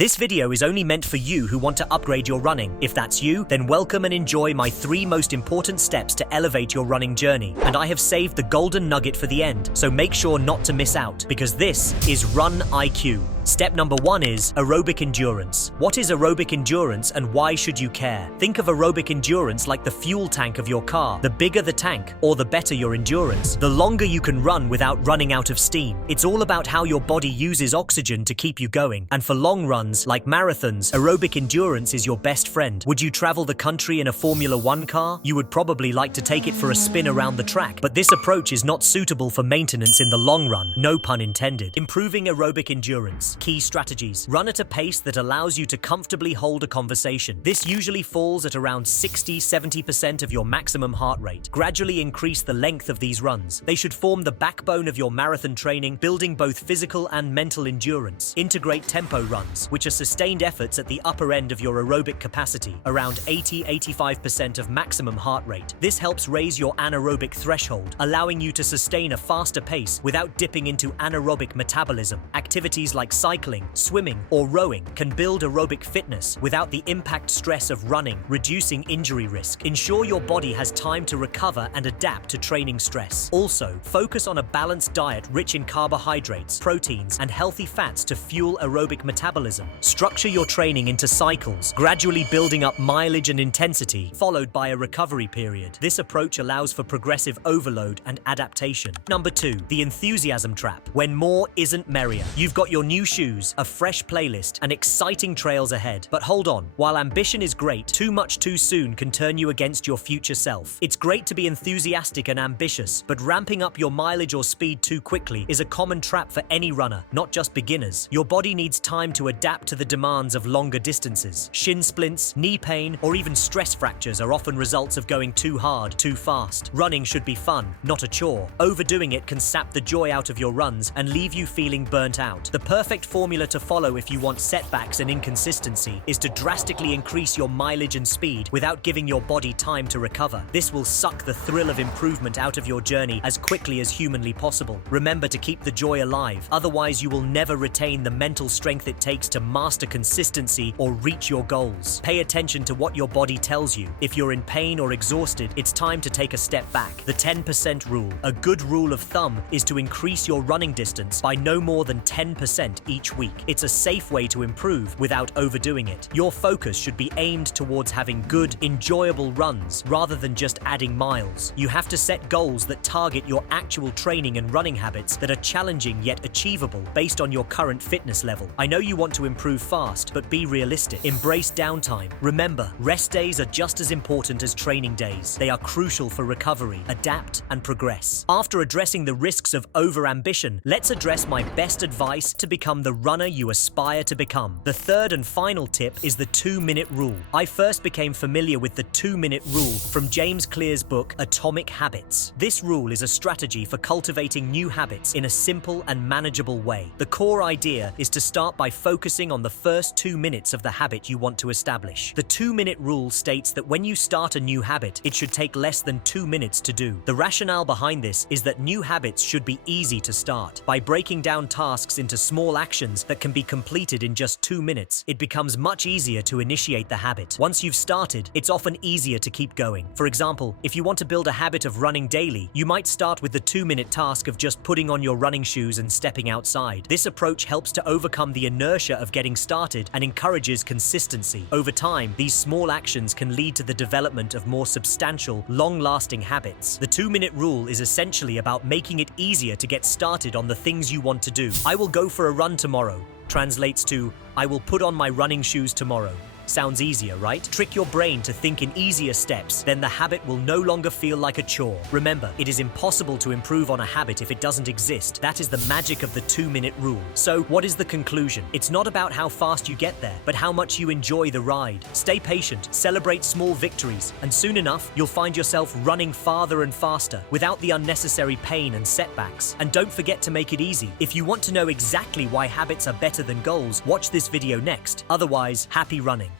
This video is only meant for you who want to upgrade your running. If that's you, then welcome and enjoy my 3 most important steps to elevate your running journey. And I have saved the golden nugget for the end, so make sure not to miss out, because this is Run IQ. Step number 1 is aerobic endurance. What is aerobic endurance and why should you care? Think of aerobic endurance like the fuel tank of your car. The bigger the tank, or the better your endurance, the longer you can run without running out of steam. It's all about how your body uses oxygen to keep you going. And for long runs, like marathons, aerobic endurance is your best friend. Would you travel the country in a Formula 1 car? You would probably like to take it for a spin around the track, but this approach is not suitable for maintenance in the long run, no pun intended. Improving aerobic endurance. Key strategies. Run at a pace that allows you to comfortably hold a conversation. This usually falls at around 60-70% of your maximum heart rate. Gradually increase the length of these runs. They should form the backbone of your marathon training, building both physical and mental endurance. Integrate tempo runs, which are sustained efforts at the upper end of your aerobic capacity, around 80-85% of maximum heart rate. This helps raise your anaerobic threshold, allowing you to sustain a faster pace without dipping into anaerobic metabolism. Activities like cycling, swimming, or rowing can build aerobic fitness without the impact stress of running, reducing injury risk. Ensure your body has time to recover and adapt to training stress. Also, focus on a balanced diet rich in carbohydrates, proteins, and healthy fats to fuel aerobic metabolism. Structure your training into cycles, gradually building up mileage and intensity, followed by a recovery period. This approach allows for progressive overload and adaptation. Number 2, the enthusiasm trap. When more isn't merrier. You've got your new shoes, a fresh playlist, and exciting trails ahead. But hold on, while ambition is great, too much too soon can turn you against your future self. It's great to be enthusiastic and ambitious, but ramping up your mileage or speed too quickly is a common trap for any runner, not just beginners. Your body needs time to adapt to the demands of longer distances. Shin splints, knee pain, or even stress fractures are often results of going too hard, too fast. Running should be fun, not a chore. Overdoing it can sap the joy out of your runs and leave you feeling burnt out. The perfect formula to follow if you want setbacks and inconsistency is to drastically increase your mileage and speed without giving your body time to recover. This will suck the thrill of improvement out of your journey as quickly as humanly possible. Remember to keep the joy alive, otherwise you will never retain the mental strength it takes to master consistency or reach your goals. Pay attention to what your body tells you. If you're in pain or exhausted, it's time to take a step back. The 10% rule. A good rule of thumb is to increase your running distance by no more than 10% each week. It's a safe way to improve without overdoing it. Your focus should be aimed towards having good, enjoyable runs rather than just adding miles. You have to set goals that target your actual training and running habits that are challenging yet achievable based on your current fitness level. I know you want to improve fast, but be realistic. Embrace downtime. Remember, rest days are just as important as training days. They are crucial for recovery, adapt, and progress. After addressing the risks of over-ambition, let's address my best advice to become the runner you aspire to become. The third and final tip is the 2-minute rule. I first became familiar with the 2-minute rule from James Clear's book, Atomic Habits. This rule is a strategy for cultivating new habits in a simple and manageable way. The core idea is to start by focusing on the first 2 minutes of the habit you want to establish. The 2-minute rule states that when you start a new habit, it should take less than 2 minutes to do. The rationale behind this is that new habits should be easy to start. By breaking down tasks into small actions that can be completed in just 2 minutes, it becomes much easier to initiate the habit. Once you've started, it's often easier to keep going. For example, if you want to build a habit of running daily, you might start with the 2-minute task of just putting on your running shoes and stepping outside. This approach helps to overcome the inertia of getting started and encourages consistency. Over time, these small actions can lead to the development of more substantial, long-lasting habits. The 2-minute rule is essentially about making it easier to get started on the things you want to do. I will go for a run tomorrow translates to, I will put on my running shoes tomorrow. Sounds easier, right? Trick your brain to think in easier steps, then the habit will no longer feel like a chore. Remember, it is impossible to improve on a habit if it doesn't exist. That is the magic of the 2-minute rule. So, what is the conclusion? It's not about how fast you get there, but how much you enjoy the ride. Stay patient, celebrate small victories, and soon enough, you'll find yourself running farther and faster without the unnecessary pain and setbacks. And don't forget to make it easy. If you want to know exactly why habits are better than goals, watch this video next. Otherwise, happy running.